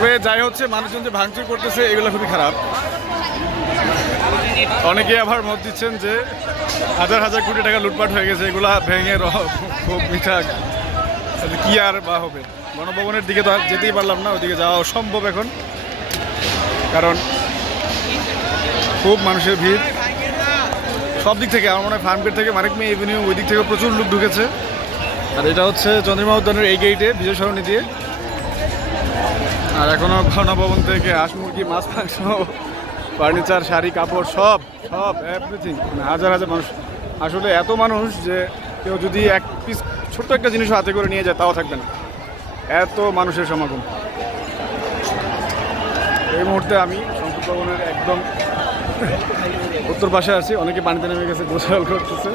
তবে যাই হচ্ছে, মানুষজন যে ভাঙচুর করতেছে এগুলো খুবই খারাপ। অনেকে আবার মত দিচ্ছেন যে হাজার হাজার কোটি টাকা লুটপাট হয়ে গেছে, এগুলা ভেঙে খুব মিঠা কি আর বা হবে। গণভবনের দিকে তো আর যেতেই পারলাম না, ওইদিকে যাওয়া অসম্ভব এখন, কারণ খুব মানুষের ভিড় সব দিক থেকে। আমার মনে হয় ফার্মগেট থেকে মানিকমে এভিনিউ ওই দিক থেকে প্রচুর লোক ঢুকেছে। আর এটা হচ্ছে চন্দ্রিমা উদ্যানের এই গেইটে বিজয় সরণি দিয়ে। আর এখনও গণভবন থেকে হাঁস মুরগি, মাছ, মাংস, ফার্নিচার, শাড়ি, কাপড় সব সব এভরিথিং, মানে হাজার হাজার মানুষ। আসলে এত মানুষ যে কেউ যদি এক পিস ছোট্ট একটা জিনিসও হাতে করে নিয়ে যায় তাও থাকবে না, এত মানুষের সমাগম। এই মুহূর্তে আমি সংসদ ভবনের একদম উত্তর পাশে আছি। অনেকে পানিতে নেমে গেছে, গোসল করতেছে।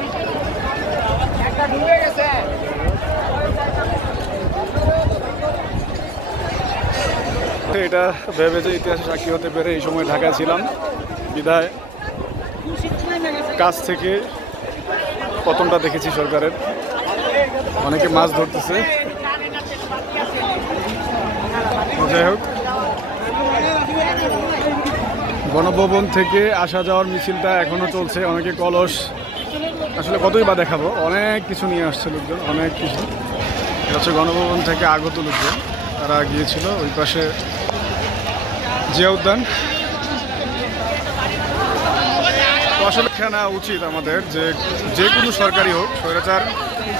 এটা ভেবে যে ইতিহাসে সাক্ষী হতে পেরে এই সময় ঢাকায় ছিলাম বিদায় কাছ থেকে পতনটা দেখেছি সরকারের। অনেকে মাছ ধরতেছে। যাই হোক, গণভবন থেকে আসা যাওয়ার মিছিলটা এখনো চলছে। অনেকে কলস, আসলে কতই বা দেখাবো, অনেক কিছু নিয়ে আসছে লোকজন, অনেক কিছু। এটা হচ্ছে গণভবন থেকে আগত লোকজন, তারা গিয়েছিল ওই পাশে জিয়া উদ্যান। আসলে খেয়াল উচিত আমাদের যে যে কোনো সরকারি হোক, স্বৈরাচার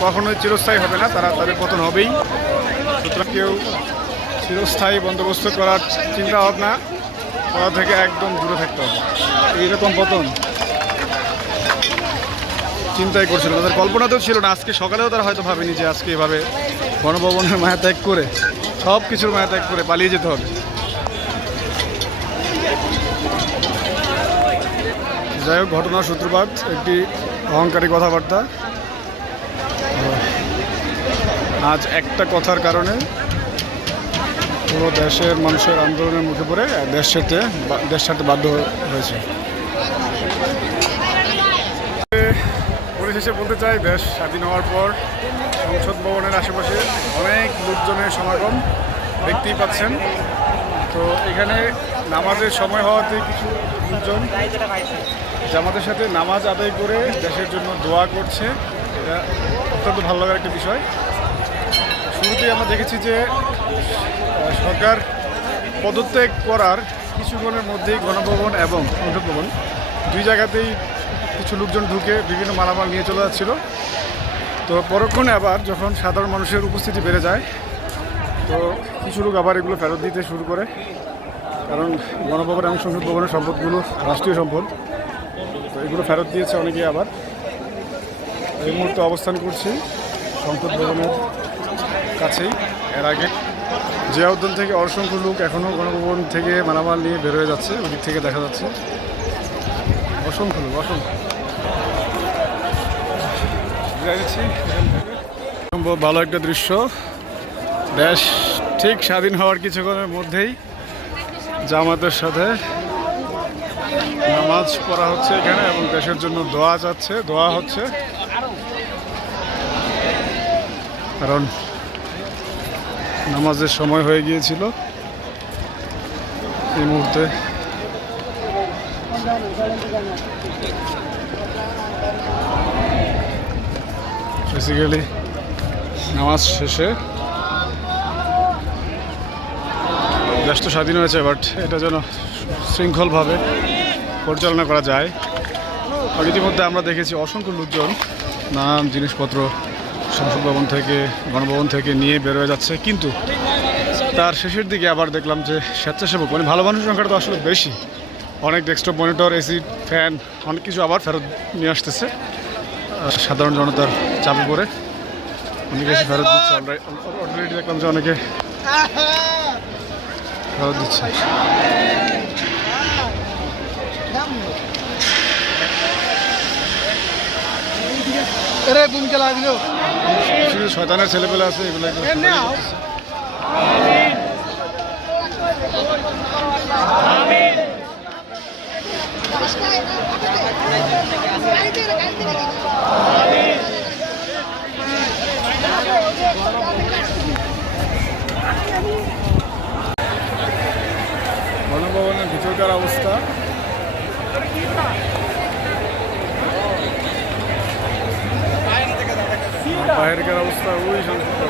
কখনোই চিরস্থায়ী হবে না, তারা তাদের পতন হবেই। সুতরাং কেউ চিরস্থায়ী বন্দোবস্ত করার চিন্তা ভাবনা করা থেকে একদম দূরে থাকতে হবে। এইরকম পতন চিন্তাই করছিল, তাদের কল্পনাতেও ছিল না। আজকে সকালেও তারা হয়তো ভাবেনি যে আজকে এভাবে গণভবনের মায়া ত্যাগ করে, সব কিছুর মায়া ত্যাগ করে পালিয়ে যেতে হবে। যাই হোক, ঘটনার সূত্রপাত একটি অহংকারী কথাবার্তা। আজ একটা কথার কারণে পুরো দেশের মানুষের আন্দোলনের মুখে পড়ে দেশ ছাড়তে বাধ্য হয়েছে। পরিশেষে বলতে চাই, দেশ স্বাধীন হওয়ার পর সংসদ ভবনের আশেপাশে অনেক লোকজনের সমাগম দেখতেই পাচ্ছেন। তো এখানে নামাজের সময় হওয়াতে কিছু লোকজন জামাতের সাথে নামাজ আদায় করে দেশের জন্য দোয়া করছে। এটা অত্যন্ত ভালো লাগার একটা বিষয়। শুরুতেই আমরা দেখেছি যে সরকার পদত্যাগ করার কিছুক্ষণের মধ্যেই গণভবন এবং সংসদ ভবন দুই জায়গাতেই কিছু লোকজন ঢুকে বিভিন্ন মালামাল নিয়ে চলে যাচ্ছিল। তো পরক্ষণে আবার যখন সাধারণ মানুষের উপস্থিতি বেড়ে যায়, তো কিছু লোক আবার এগুলো ফেরত দিতে শুরু করে। কারণ গণভবন এবং সংসদ ভবনের সম্পদগুলো রাষ্ট্রীয় সম্পদ, তো এগুলো ফেরত দিয়েছে অনেকে। আবার এই মুহূর্তে অবস্থান করছি সংসদ ভবনের কাছেই। এর আগে জিয়া উদ্যান থেকে অসংখ্য লোক এখনও গণভবন থেকে মালামাল নিয়ে বের হয়ে যাচ্ছে, ওদিক থেকে দেখা যাচ্ছে অসংখ্য লোক, অসংখ্য। সম্ভব ভালো একটা দৃশ্য। দেশ ঠিক স্বাধীন হওয়ার কিছুক্ষণের মধ্যেই জামাতের সাথে নামাজ পড়া হচ্ছে এখানে, এবং দেশের জন্য দোয়া হচ্ছে। কারণ নামাজের সময় হয়ে গিয়েছিল। এই মুহূর্তে বেসিক্যালি নামাজ শেষে দেশ তো স্বাধীন হয়েছে, বাট এটা যেন শৃঙ্খলভাবে পরিচালনা করা যায়। আর ইতিমধ্যে আমরা দেখেছি অসংখ্য লোকজন নানান জিনিসপত্র সংসদ ভবন থেকে, গণভবন থেকে নিয়ে বের হয়ে যাচ্ছে। কিন্তু তার শেষের দিকে আবার দেখলাম যে স্বেচ্ছাসেবক, মানে ভালো মানুষের সংখ্যাটা তো আসলে বেশি, অনেক ডেস্কটপ মনিটর, এসি, ফ্যান, অনেক কিছু আবার ফেরত নিয়ে আসতেছে। সাধারণ জনতার চাপে পড়ে অনেকে এসে ফেরত দিচ্ছে। অলরেডি দেখলাম যে অনেকে ফেরত দিচ্ছে। শয়তানের ছেলেপেলে আছে, এগুলো ভিতরকার অবস্থা। বাইরেকার অবস্থা ওই সংক্ষিপ্ত।